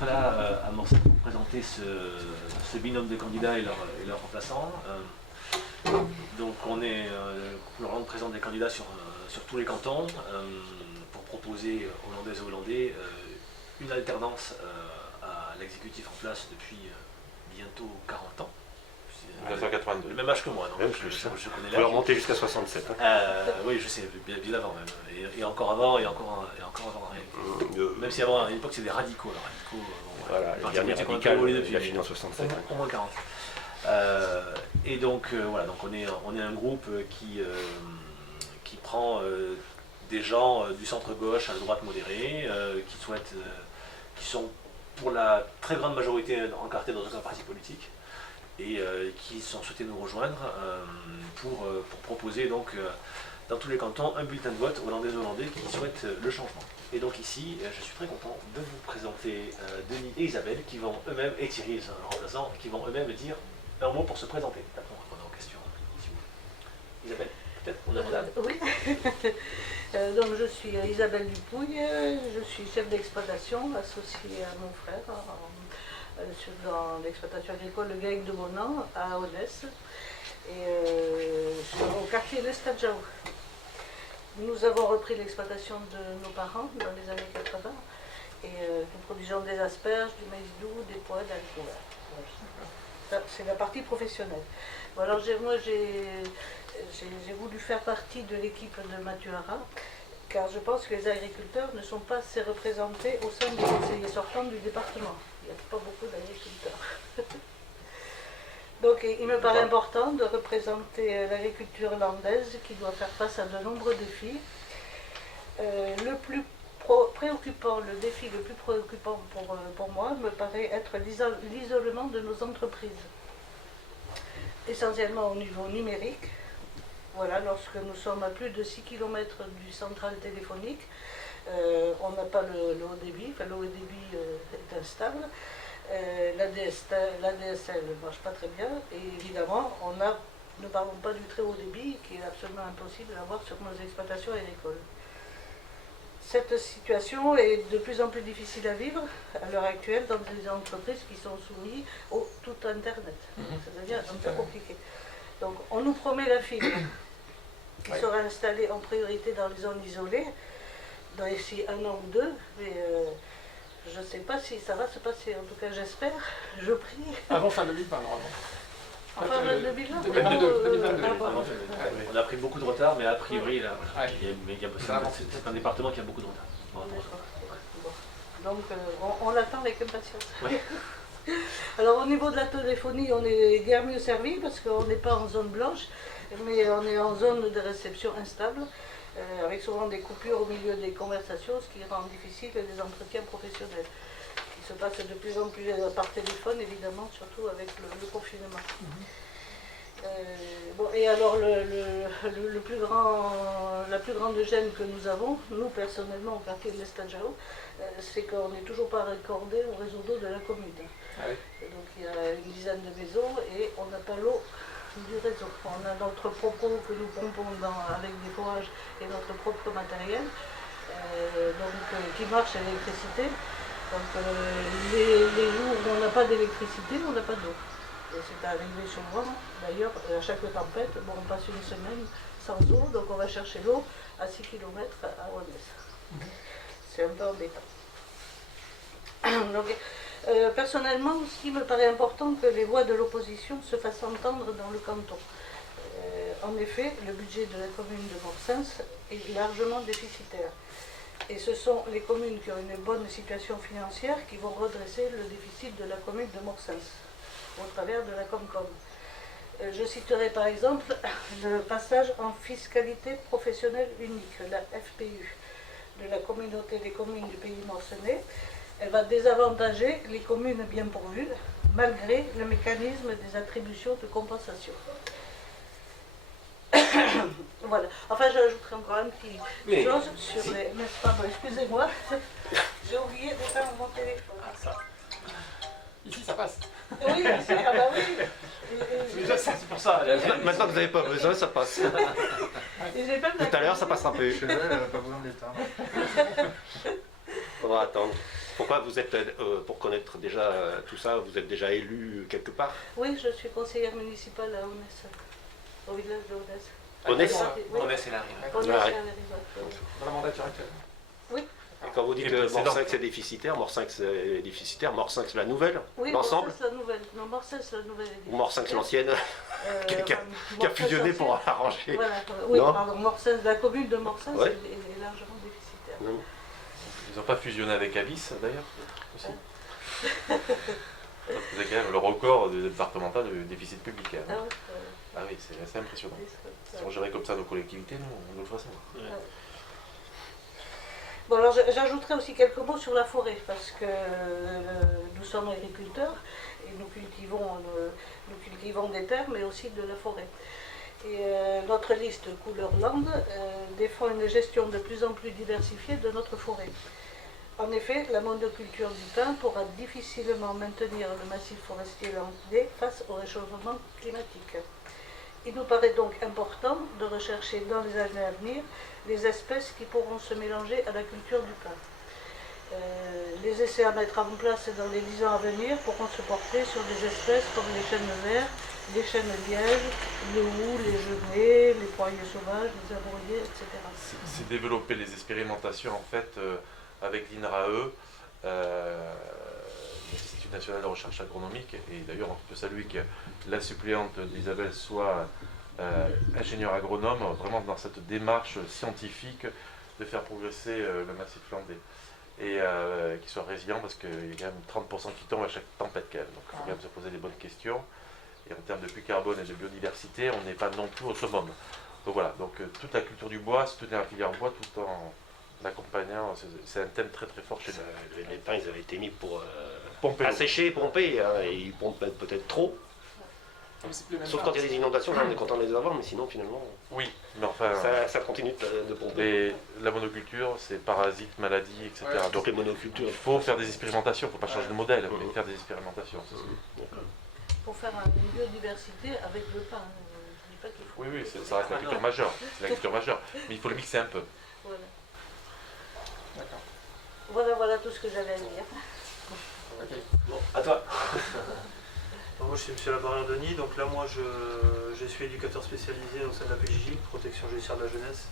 d'être là à Morcin pour présenter ce binôme de candidats et leurs remplaçants. Donc on est pour le rendre présent des candidats sur tous les cantons pour proposer aux Hollandaises et Hollandais une alternance à l'exécutif en place depuis bientôt 40 ans. 1982. Le même âge que moi, donc Même je connais l'âge. Vous remonter jusqu'à 67. oui, je sais, bien avant même. Et encore avant, et encore avant en réalité. Même si avant, à l'époque, c'était des radicaux. Voilà, le parti les derniers politique radicaux, depuis il a fini en 67. au moins 40. Et donc, voilà, donc on est un groupe qui prend des gens du centre-gauche à la droite modérée, qui sont pour la très grande majorité encartés dans aucun parti politique, et qui sont souhaités nous rejoindre pour proposer donc dans tous les cantons un bulletin de vote hollandais qui souhaitent le changement. Et donc ici, je suis très content de vous présenter Denis et Isabelle qui vont eux-mêmes, et Thierry, son remplaçant, qui vont eux-mêmes dire un mot pour se présenter. Après on répondra aux questions. Isabelle, peut-être on a madame. Oui. Donc je suis Isabelle Dupouille, je suis chef d'exploitation associée à mon frère dans l'exploitation agricole Le Gaec de Monan à Onès, et je suis au quartier l'Estadjao. Nous avons repris l'exploitation de nos parents dans les années 80 et nous produisons des asperges, du maïs doux, des pois, des haricots verts. C'est la partie professionnelle. Bon, alors j'ai voulu faire partie de l'équipe de Mathuara, car je pense que les agriculteurs ne sont pas assez représentés au sein des conseillers sortants du département. Il n'y a pas beaucoup d'agriculteurs. Donc il me paraît important de représenter l'agriculture hollandaise qui doit faire face à de nombreux défis. Le défi le plus préoccupant pour moi me paraît être l'isolement de nos entreprises, essentiellement au niveau numérique. Voilà, lorsque nous sommes à plus de 6 km du central téléphonique, on n'a pas le haut débit, enfin le haut débit est instable, l'ADSL ne marche pas très bien, et évidemment, nous ne parlons pas du très haut débit, qui est absolument impossible à avoir sur nos exploitations agricoles. Cette situation est de plus en plus difficile à vivre à l'heure actuelle dans des entreprises qui sont soumises au tout Internet. C'est-à-dire un peu compliqué. Donc on nous promet la fibre qui sera installée en priorité dans les zones isolées d'ici 1 an ou 2, mais je ne sais pas si ça va se passer. En tout cas, j'espère, je prie. Avant fin 2020, normalement. Enfin, 2020. 2022. On a pris beaucoup de retard, mais a priori, là, c'est un département qui a beaucoup de retard. Bon. Donc, on l'attend avec impatience. Oui. Alors, au niveau de la téléphonie, on est guère mieux servi parce qu'on n'est pas en zone blanche, mais on est en zone de réception instable, avec souvent des coupures au milieu des conversations, ce qui rend difficile les entretiens professionnels, qui se passent de plus en plus par téléphone, évidemment, surtout avec le confinement. Et alors, la plus grande gêne que nous avons, nous personnellement au quartier de l'Estadjao, c'est qu'on n'est toujours pas raccordé au réseau d'eau de la commune. Donc il y a une dizaine de maisons et on n'a pas l'eau du réseau. On a notre propre eau que nous pompons avec des forages et notre propre matériel, qui marche à l'électricité. Donc les jours où on n'a pas d'électricité, on n'a pas d'eau. Et c'est arrivé chez moi, d'ailleurs, à chaque tempête, on passe une semaine sans eau, donc on va chercher l'eau à 6 km à Onès. C'est un peu embêtant. Donc, personnellement, aussi, il me paraît important que les voix de l'opposition se fassent entendre dans le canton. En effet, le budget de la commune de Morsens est largement déficitaire. Et ce sont les communes qui ont une bonne situation financière qui vont redresser le déficit de la commune de Morsens au travers de la Comcom. Je citerai par exemple le passage en fiscalité professionnelle unique, la FPU, de la communauté des communes du pays morcenais. Elle va désavantager les communes bien pourvues, malgré le mécanisme des attributions de compensation. Voilà. Enfin, j'ajouterai encore un petit chose sur les... Pardon, excusez-moi, j'ai oublié de faire mon téléphone. Ah, ça. Ici, ça passe. Oui, ah bah oui. C'est pour ça. Maintenant que vous n'avez pas besoin, ça passe. Tout à l'heure, ça passera un peu. Cheval, elle n'a pas besoin de l'éteindre. On va attendre. Faut quoi, vous êtes, pour connaître déjà tout ça, vous êtes déjà élu quelque part? Oui, je suis conseillère municipale à Onès, au village de Onès. Onès? Oui. On est scénario. Onès, Ah, ouais. à la rive. Dans la mandature actuelle. Oui, Et quand vous dites Et que précédente. Morsinx c'est déficitaire, Morsinx c'est déficitaire, Morsinx la nouvelle, oui, l'ensemble, Morcès, la nouvelle. Non, Morcès, la nouvelle édition. ou Morsinx l'ancienne, qui a Morcès fusionné pour ancienne. arranger. Voilà, oui, Non. pardon, Morcès, la commune de Morcès Ouais. est largement déficitaire. Non. Ils n'ont pas fusionné avec Abyss d'ailleurs aussi. Vous avez quand même le record départemental de déficit public. Hein. Ah, ouais, Ah oui, c'est assez impressionnant. ouais. Si on gérait comme ça nos collectivités, nous, on le ferait ça. Bon, alors j'ajouterai aussi quelques mots sur la forêt, parce que nous sommes agriculteurs et nous cultivons des terres, mais aussi de la forêt. Et notre liste Couleur Land défend une gestion de plus en plus diversifiée de notre forêt. En effet, la monoculture du pin pourra difficilement maintenir le massif forestier landais face au réchauffement climatique. Il nous paraît donc important de rechercher dans les années à venir les espèces qui pourront se mélanger à la culture du pin. Les essais à mettre en place dans les 10 ans à venir pourront se porter sur des espèces comme les chênes verts, les chênes lièges, le houx, les genêts, les poiriers sauvages, les abroyés, etc. C'est développer les expérimentations en fait avec l'INRAE, l'Institut national de recherche agronomique, et d'ailleurs on peut saluer que la suppléante d'Isabelle soit ingénieure agronome, vraiment dans cette démarche scientifique de faire progresser le massif landais. Et qu'il soit résilient parce qu'il y a quand même 30% qui tombent à chaque tempête qu'elle. Donc il faut quand même se poser des bonnes questions. Et en termes de puits carbone et de biodiversité, on n'est pas non plus au summum. Donc voilà, donc toute la culture du bois, soutenir la filière bois tout en l'accompagnant, c'est un thème très très fort chez nous. Les pins ils avaient été mis pour Pomper. assécher, pomper, hein, et ils pompent peut-être trop. Sauf quand il y a des inondations, là on est content de les avoir, mais sinon finalement Oui, mais enfin, ça continue de pomper. la monoculture, c'est parasites, maladies, etc. Ouais. Donc les monocultures. Il faut faire des expérimentations, il ne faut pas changer de modèle, mais faire des expérimentations. C'est sûr. Pour faire une biodiversité avec le pin. Je ne dis pas qu'il faut. Oui, ça reste la culture majeure. C'est la culture majeure. Mais il faut le mixer un peu. Voilà. D'accord. Voilà tout ce que j'avais à dire. Ok. Bon, à toi. Moi je suis M. Labarrière-Denis, donc là moi je suis éducateur spécialisé au sein de la PJJ, protection judiciaire de la jeunesse.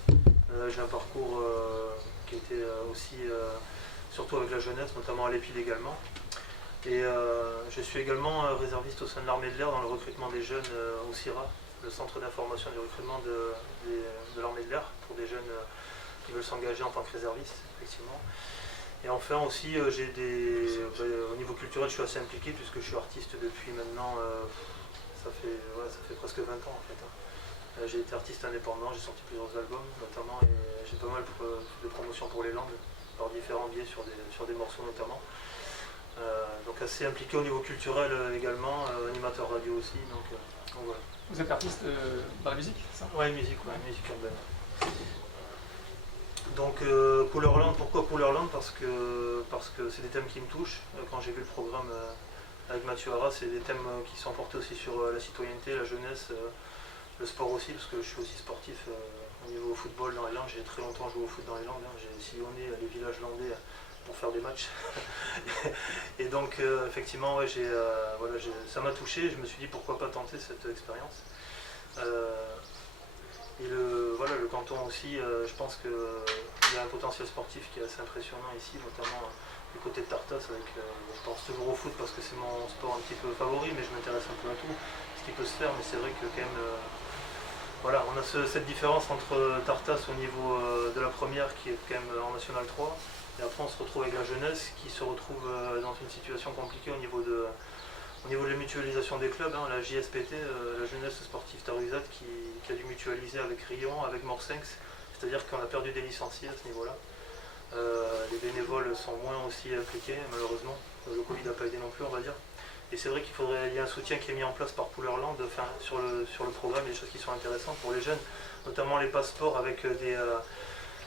J'ai un parcours qui était aussi surtout avec la jeunesse, notamment à l'EPID également. Et je suis également réserviste au sein de l'armée de l'air dans le recrutement des jeunes au CIRA, le centre d'information et du recrutement de l'armée de l'air, pour des jeunes qui veulent s'engager en tant que réservistes, effectivement. Et enfin aussi, au niveau culturel, je suis assez impliqué puisque je suis artiste depuis maintenant, ça fait presque 20 ans en fait. J'ai été artiste indépendant, j'ai sorti plusieurs albums notamment, et j'ai pas mal de promotions pour les langues, par différents biais sur des morceaux notamment. Donc assez impliqué au niveau culturel également, animateur radio aussi, donc voilà. Vous êtes artiste dans la musique, c'est ça? Ouais, musique urbaine. Donc Couleur-Land, pourquoi Couleur-Land? Parce que c'est des thèmes qui me touchent. Quand j'ai vu le programme avec Mathieu Arras, c'est des thèmes qui sont portés aussi sur la citoyenneté, la jeunesse, le sport aussi, parce que je suis aussi sportif au niveau football dans les Landes. J'ai très longtemps joué au foot dans les Landes, j'ai sillonné les villages landais pour faire des matchs. Et donc effectivement, ouais, ça m'a touché, je me suis dit pourquoi pas tenter cette expérience. Et le canton aussi, je pense qu'il y a un potentiel sportif qui est assez impressionnant ici, notamment du côté de Tartas, je pense toujours au foot parce que c'est mon sport un petit peu favori, mais je m'intéresse un peu à tout, ce qui peut se faire, mais c'est vrai que quand même, on a cette différence entre Tartas au niveau de la première qui est quand même en National 3, et après on se retrouve avec la jeunesse qui se retrouve dans une situation compliquée au niveau de la mutualisation des clubs, la JSPT, la jeunesse sportive Tarouzat, qui a dû mutualiser avec Rion, avec Morsinx, c'est-à-dire qu'on a perdu des licenciés à ce niveau-là. Les bénévoles sont moins aussi impliqués, malheureusement. Le Covid n'a pas aidé non plus, on va dire. Et c'est vrai il y a un soutien qui est mis en place par Couleur-Land sur le programme, il y a des choses qui sont intéressantes pour les jeunes, notamment les passeports avec des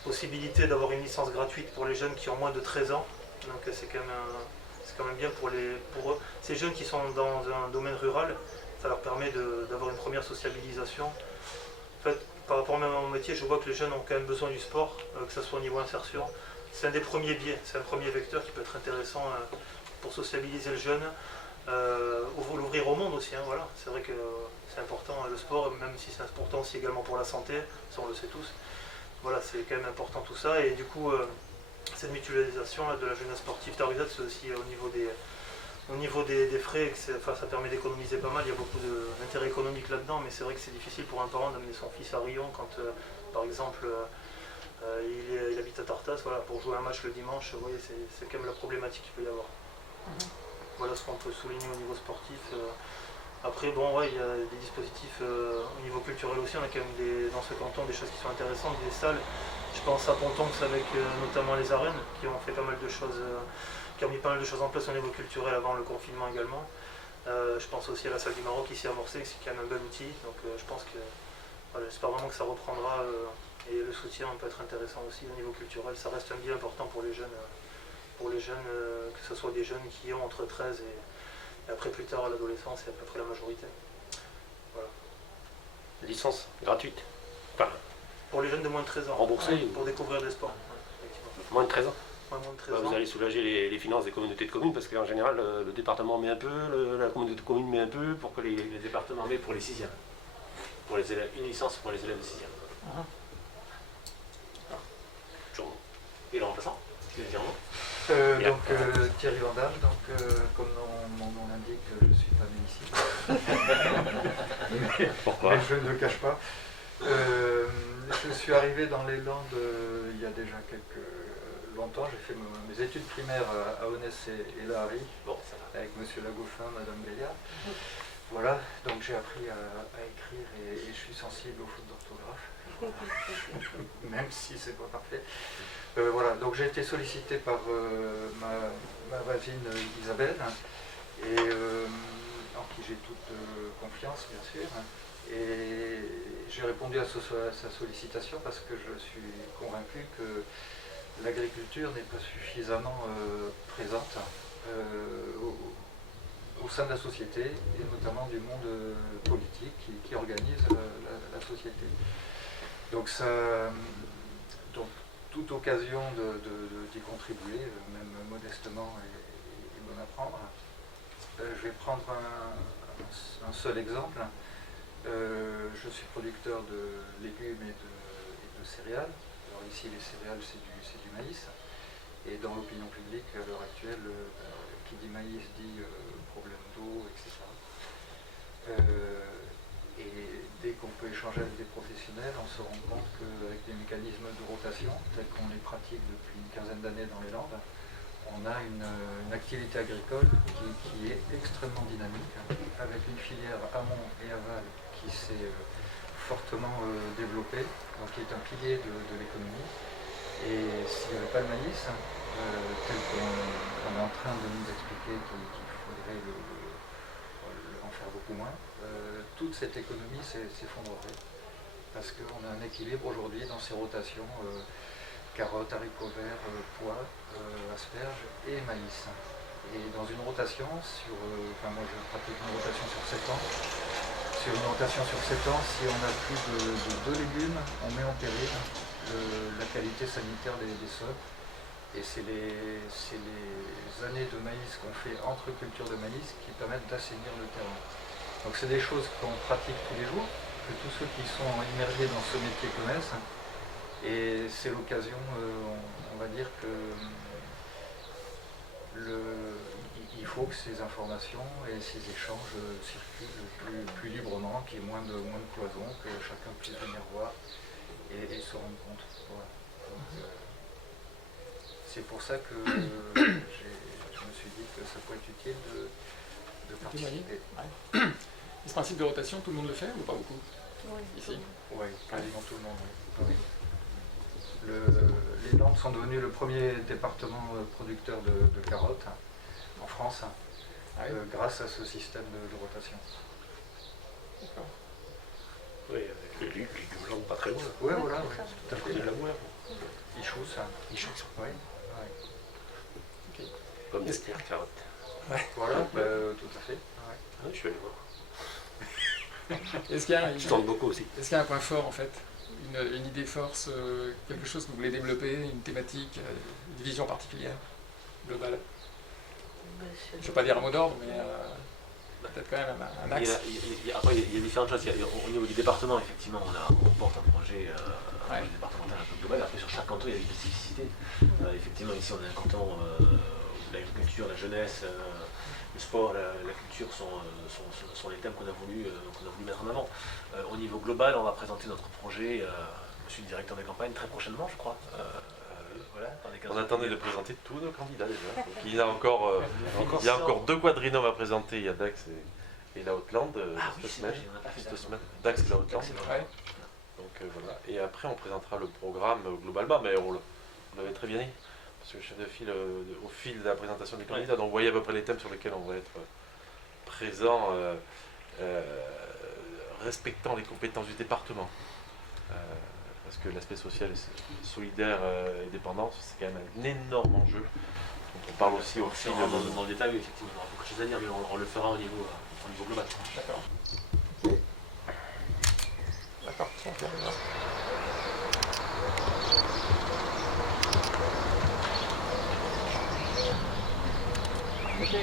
possibilités d'avoir une licence gratuite pour les jeunes qui ont moins de 13 ans. Donc c'est quand même bien pour eux. Ces jeunes qui sont dans un domaine rural, ça leur permet d'avoir une première sociabilisation. En fait, par rapport à mon métier, je vois que les jeunes ont quand même besoin du sport, que ce soit au niveau insertion, c'est un des premiers biais, c'est un premier vecteur qui peut être intéressant pour sociabiliser le jeune, l'ouvrir au monde aussi, hein, voilà. C'est vrai que c'est important le sport, même si c'est important aussi également pour la santé, ça on le sait tous. Voilà, c'est quand même important tout ça, et du coup, cette mutualisation là, de la jeunesse sportive Tarizat, c'est aussi au niveau des frais, ça permet d'économiser pas mal, il y a beaucoup d'intérêt économique là-dedans, mais c'est vrai que c'est difficile pour un parent d'amener son fils à Rion quand, par exemple, il habite à Tartas, voilà, pour jouer un match le dimanche, vous voyez, c'est quand même la problématique qu'il peut y avoir. Voilà ce qu'on peut souligner au niveau sportif. Après, bon, ouais, il y a des dispositifs au niveau culturel aussi, on a quand même dans ce canton des choses qui sont intéressantes, des salles. Je pense à Pontonx avec notamment les arènes, qui ont fait pas mal de choses, qui ont mis pas mal de choses en place au niveau culturel avant le confinement également. Je pense aussi à la salle du Maroc ici à Morcé, c'est quand même un bel outil, donc je pense que, voilà, j'espère vraiment que ça reprendra, et le soutien peut être intéressant aussi au niveau culturel. Ça reste un bien important pour les jeunes, que ce soit des jeunes qui ont entre 13 et après plus tard à l'adolescence et à peu près la majorité. Voilà. Licence gratuite. Enfin, pour les jeunes de moins de 13 ans. Remboursé. Pour découvrir des sports. Moins de 13 ans. Ouais, moins de 13 ans. Vous allez soulager les finances des communautés de communes parce qu'en général le département met un peu, la communauté de communes met un peu pour que les départements met pour les 6e. Pour les élèves, une licence pour les élèves de 6e. Et le remplaçant, tu veux dire non? Thierry Vandal, comme mon nom l'indique, je ne suis pas né ici. Pourquoi? Mais je ne le cache pas. Je suis arrivé dans les Landes il y a déjà longtemps. J'ai fait mes études primaires à Aonès et Lahari, avec M. Lagouffin, Mme Béliard. Voilà, donc j'ai appris à écrire et je suis sensible aux fautes d'orthographe. Même si c'est pas parfait. Voilà, donc j'ai été sollicité par ma voisine Isabelle, et en qui j'ai toute confiance bien sûr, et j'ai répondu à sa sollicitation parce que je suis convaincu que l'agriculture n'est pas suffisamment présente au sein de la société, et notamment du monde politique qui organise la société. Donc, toute occasion d'y contribuer, même modestement, est bonne à prendre. Je vais prendre un seul exemple. Je suis producteur de légumes et de céréales. Alors ici, les céréales, c'est du maïs. Et dans l'opinion publique, à l'heure actuelle, qui dit maïs dit problème d'eau, etc. Et dès qu'on peut échanger avec des professionnels, on se rend compte qu'avec des mécanismes de rotation, tels qu'on les pratique depuis une quinzaine d'années dans les Landes, on a une activité agricole qui est extrêmement dynamique, avec une filière amont et aval qui s'est fortement développée, donc qui est un pilier de l'économie. Et s'il n'y avait pas le maïs, tel qu'on est en train de nous expliquer qu'il faudrait en faire beaucoup moins, toute cette économie s'effondrerait, parce qu'on a un équilibre aujourd'hui dans ces rotations carottes, haricots verts, pois, asperges et maïs. Et dans une rotation, moi je pratique une rotation sur 7 ans, sur une rotation sur 7 ans, si on a plus de 2 légumes, on met en péril la qualité sanitaire des sols. Et c'est les années de maïs qu'on fait entre cultures de maïs qui permettent d'assainir le terrain. Donc c'est des choses qu'on pratique tous les jours, que tous ceux qui sont immergés dans ce métier connaissent. Et c'est l'occasion, on va dire que il faut que ces informations et ces échanges circulent plus librement, qu'il y ait moins de cloisons, que chacun puisse venir voir et se rendre compte. Voilà. Donc, c'est pour ça que je me suis dit que ça pourrait être utile de participer. Ouais. Et ce principe de rotation, tout le monde le fait ou pas beaucoup? Oui, ici? Oui, quasiment tout le monde. Oui. Les Landes sont devenus le premier département producteur de carottes en France, grâce à ce système de rotation. D'accord. Oui, avec les légumes Landes pas très loin. Oui, voilà, c'est oui, ça. tout à À côté fait. de la Mouère. Ichous, ça. Ichous. Oui. Ok. Comme des Est-ce- terres carottes. Voilà, tout à fait. Ouais. Ah, je suis allé voir. Est-ce qu'il y a Je tente beaucoup aussi. Est-ce qu'il y a un point fort en fait une idée force, quelque chose que vous voulez développer, une thématique, une vision particulière, globale? Je ne veux pas dire un mot d'ordre, mais peut-être quand même un axe. Après, il y a différentes choses. Au niveau du département, effectivement, on porte un projet départemental un peu global. Après, sur chaque canton, il y a des spécificités. Effectivement, ici, on a un canton où l'agriculture, la jeunesse, le sport, la culture sont les thèmes qu'on a voulu mettre en avant. Au niveau global, on va présenter notre projet, monsieur le directeur des campagnes, très prochainement, je crois. Voilà, on attendait de présenter tous nos candidats déjà. Il y a encore 2 quadrinômes à présenter. Il y a Dax et la Haute-Lande cette semaine. Dax et la Haute-Lande. Donc voilà. Et après, on présentera le programme globalement, mais on l'avait très bien dit. Parce que le chef de file, au fil de la présentation des candidats, donc vous voyez à peu près les thèmes sur lesquels on va être présent, respectant les compétences du département. Parce que l'aspect social, solidaire et dépendance, c'est quand même un énorme enjeu. Donc on parle aussi au fil dans le détail, effectivement, il y aura beaucoup de choses à dire, mais on le fera au niveau global. D'accord. D'accord, très bien. Ok.